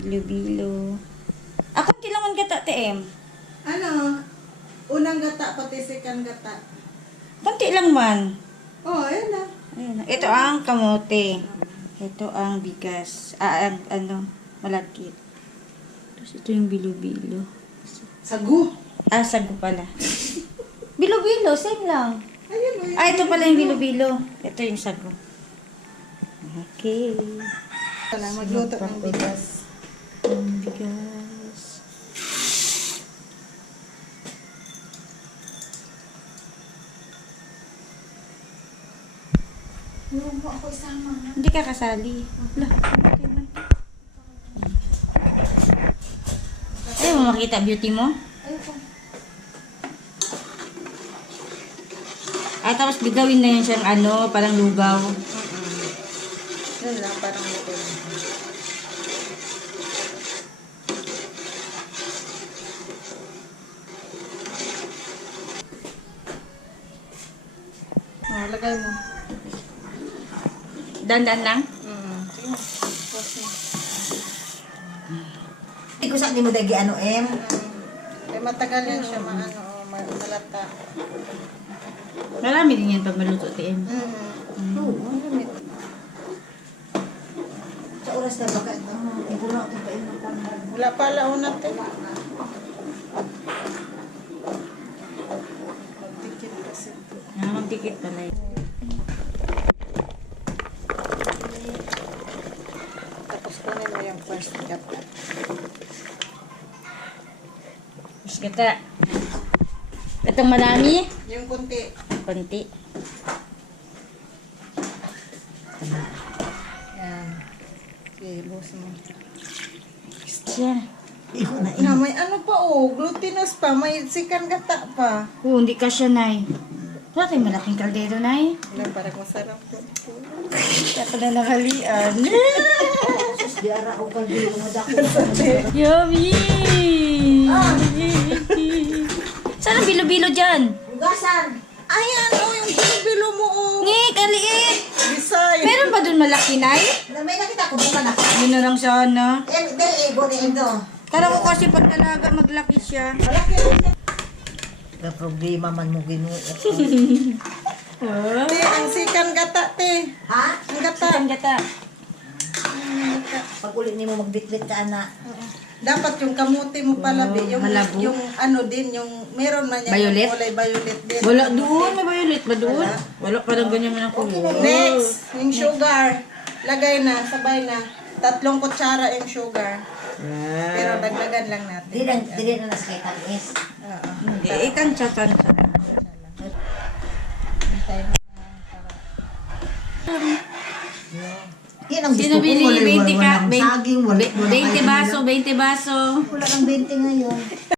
Bilo-bilo. Ako kailangan gata, TM. Ano? Unang gata, pati second gata. Konti lang man. Oh, ayun na. Ayan. Ito ang kamote. Ito ang bigas. Ang malagkit. Tapos ito yung bilo-bilo. Sagu. Sago pala. Bilo-bilo, same lang. Ayun, Ito pala yung bilo-bilo. Ito yung sago. Okay. Magluto ng bigas. Ang bigas. Huwag mo ako isama. Hindi ka kasali. Wala. Okay man. Ayaw mo makita beauty mo? Ayoko. Tapos bigawin na yun siyang parang lugaw. Yun lang, parang luto. Oh, lagay mo. Dandan lang. Sige mo. Pause mo. Hindi ko sa mo dagi M. Matagal yan siya, malata. Marami din yan pag maluto, TM. Oo. Sa oras na baka ito. Ibula ito pa yung matanggal. Wala pala unang tayo. Magdikit kasi. Magdikit pala yun. Tapos kunin mo yung first gata. Mas gata. Itong marami. Yung kunti. Konti. Yan. Okay, lose mo. Yan. Iko na Na, may ano pa glutinous pa, may sikan gata pa. Hindi ka siya, Nay. Wala tayong malaking kaldero, Nay. Wala, parang masarap po. Ako na nakalian. sus di ara o kalbi mo dako. Yummy! Saan ang bilo-bilo dyan? Hugasan. Ayan, yung bilo mo, Ngi, kaliit! Bisay. Meron ba dun malaki, Nay? Na may nakita ko bukan ako. Yun na lang sana. Dai ego ni endo. Kala ko kasi pag talaga maglaki siya. Na problema man mo Ginoo. Te, ang sikan gata, te. Ha? Ang gata. Sikan gata. Pag uli nimo magbitbit ka ana. Dapat yung kamuti mo pala, be. Yung, malabo. yung ano din, yung meron man yan. Violet? Yung kulay violet din. Wala doon. May violet ba doon? Wala parang ganyan man ang kulay. Next, yung sugar. Lagay na, sabay na. 3 kutsara yung sugar. Pero dagdagan lang natin. Dili na nas kay tanis. Oo. Hindi, ikansya-kansya. Yan ang gusto ko. Sinabili, Walay 20 ka, saging, walay 20 baso, 20 baso. Wala ng 20 ngayon.